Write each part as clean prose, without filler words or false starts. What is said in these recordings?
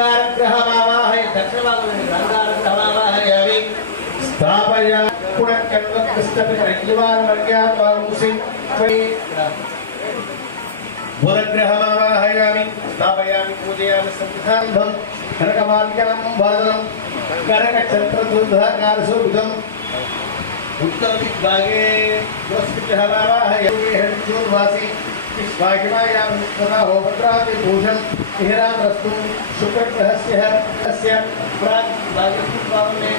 अंगारग्रहमावाहय दक्षिणभागं अंगारग्रहमावाहयामि स्थापया पुनर्कन्वकृष्टपितरज्ञवानवर्ग्यात्वामुसि बुधग्रहमावाहयामि स्थापयामि पूजयामि संविधानं कनकमाल्यां वरदं कनकचन्द्रदुर्धाकारसुभुजम् उत्तरदिग्भागे पुरस्कृतमावाहयामि हरिजोर्वासी स्वाहिमायामि तथा होमद्रादिभूषण इहरामस्तु शुक्रग्रहस्य प्राग्भागे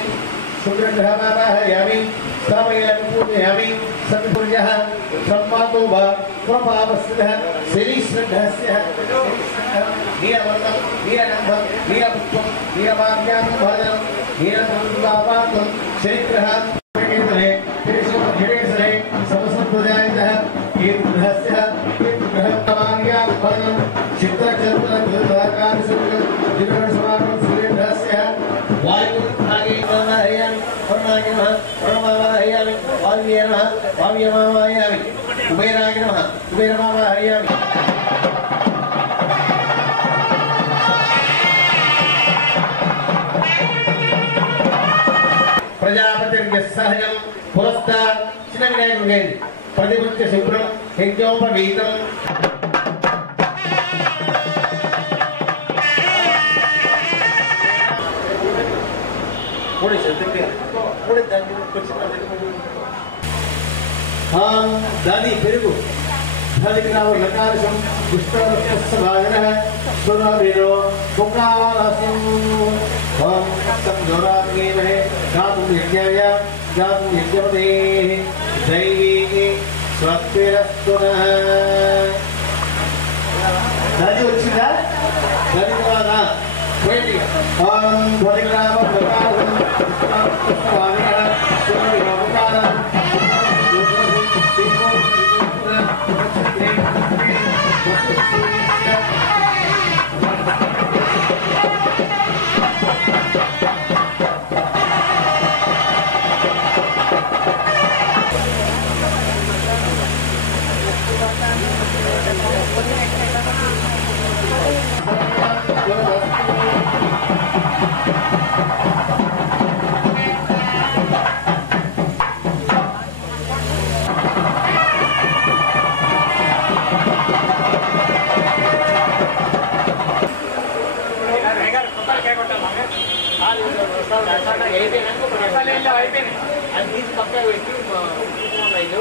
शुक्रग्रहमावाहयामि स्थापयामि पूजयामि सद्गुर्यः सम्मातो वा प्रभावस्थितः श्रीश्रद्धस्य नीलवर्णं नीलगन्धं नीलपुष्पं नीलमाल्यां भजनं नीलमन्दापातं श्रीग्रहः त्रिशूलधिरेशने समसंप्रदायितः कीर्तिग्रहस्य कीर्तिग्रहमाल्यां भजनं चित्रचन्द्रदुर्धाकारसुभुजं दिव्यसमानं सूर्यग्रहस्य वायुभागे मावाहयामि वरुणाय नमः वरुणमावाहयामि वायुवे नमः वायुमावाहयामि कुबेराय नमः कुबेरमावाहयामि प्रजापतिर्यस्सहजं पुरस्तात् चिन्नविनायकुगे प्रतिवृत्य शुभ्रं यज्ञोपवीतं दादी पेरुगु धलिग्राव लकारसं पुष्पवृक्षस्य भागनः सुरावीरो कुक्रावालसं ओम तम जोराग्नेमहे गातुं यज्ञाय गातुं यज्ञपतेः दैवी स्वस्तिरस्तु नः दादी వచ్చిందా दादी ద్వారా పోయింది ఓం ధలిగ్రావ లకారసం పుష్పవృక్షस्य భాగనः సురాवीरो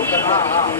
కుక్రావాలసం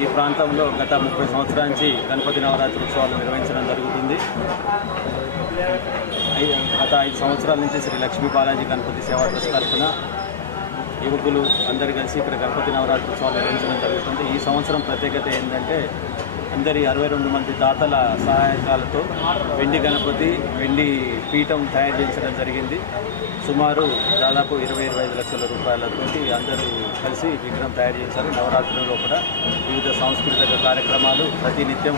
ఈ ప్రాంతంలో గత 30 సంవత్సరాల నుంచి గణపతి నవరాత్రి ఉత్సవాలు నిర్వహించడం జరుగుతుంది. గత 5 సంవత్సరాల నుంచి శ్రీ లక్ష్మీ బాలాజీ గణపతి సేవా ట్రస్ట్ తరఫున యువకులు అందరు కలిసి ఇక్కడ గణపతి నవరాత్రి ఉత్సవాలు నిర్వహించడం జరుగుతుంది. ఈ సంవత్సరం ప్రత్యేకత ఏంటంటే అందరి 62 మంది దాతల సహాయకాలతో వెండి గణపతి వెండి పీఠం తయారు చేయించడం జరిగింది. సుమారు దాదాపు 20-25 లక్షల రూపాయలతో అందరూ కలిసి విగ్రహం తయారు చేశారు. నవరాత్రులలో కూడా వివిధ సాంస్కృతిక కార్యక్రమాలు ప్రతినిత్యం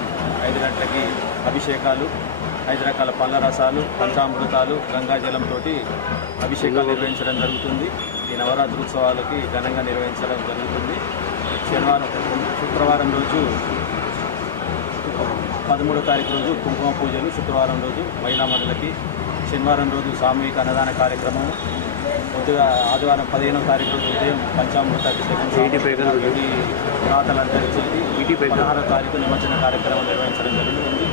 5 గంటలకి అభిషేకాలు, 5 రకాల పళ్ళ రసాలు, పంచామృతాలు, గంగాజలంతో అభిషేకాలు నిర్వహించడం జరుగుతుంది. ఈ నవరాత్రి ఉత్సవాలకి ఘనంగా నిర్వహించడం జరుగుతుంది. శుక్రవారం రోజు 13వ తారీఖు రోజు కుంకుమ పూజలు, శుక్రవారం రోజు మహిళా మండలికి, శనివారం రోజు సామూహిక అన్నదాన కార్యక్రమం, ఆదివారం 15వ తారీఖు రోజు ఉదయం పంచామృతాభిషేకం, రాతలందరికీ 16వ తారీఖు నిమజ్జన కార్యక్రమం నిర్వహించడం జరుగుతుంది.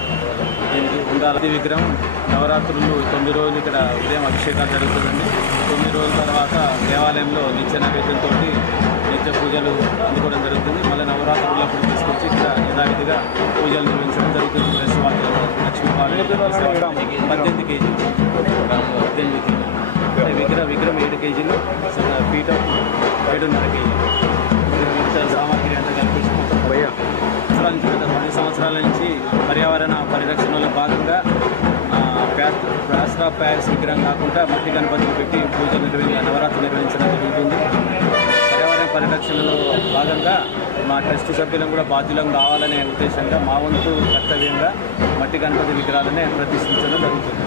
దీనికి ఉండాలి విగ్రహం నవరాత్రులు 9 రోజులు ఇక్కడ ఉదయం అభిషేకాలు జరుగుతుందండి. 9 రోజుల తర్వాత దేవాలయంలో నిత్య నైవేద్యంతో నిత్య పూజలు అందుకోవడం జరుగుతుంది. మళ్ళీ నవరాత్రులప్పుడు తీసుకొచ్చి ఇక్కడ యథావిధిగా పూజలు నిర్వహించడం జరుగుతుంది. ప్లస్ వాళ్ళు లక్ష్మీ బాలాజీ 18 కేజీలు విగ్రహం 7 కేజీలు, పీఠం 7.5 కేజీలు సామాగ్రి అంతా కల్పించి 10 సంవత్సరాల నుంచి పర్యావరణ పరిరక్షణలో భాగంగా ప్లాస్టర్ విగ్రహం కాకుండా మట్టి గణపతిని పెట్టి పూజలు నవరాత్రి నిర్వహించడం జరుగుతుంది. పర్యావరణ పరిరక్షణలో భాగంగా మా ట్రస్ట్ సభ్యులను కూడా బాధ్యులం కావాలనే ఉద్దేశంగా మా వంతు కర్తవ్యంగా మట్టి గణపతి విగ్రహాలనే ప్రతిష్ఠించడం జరుగుతుంది.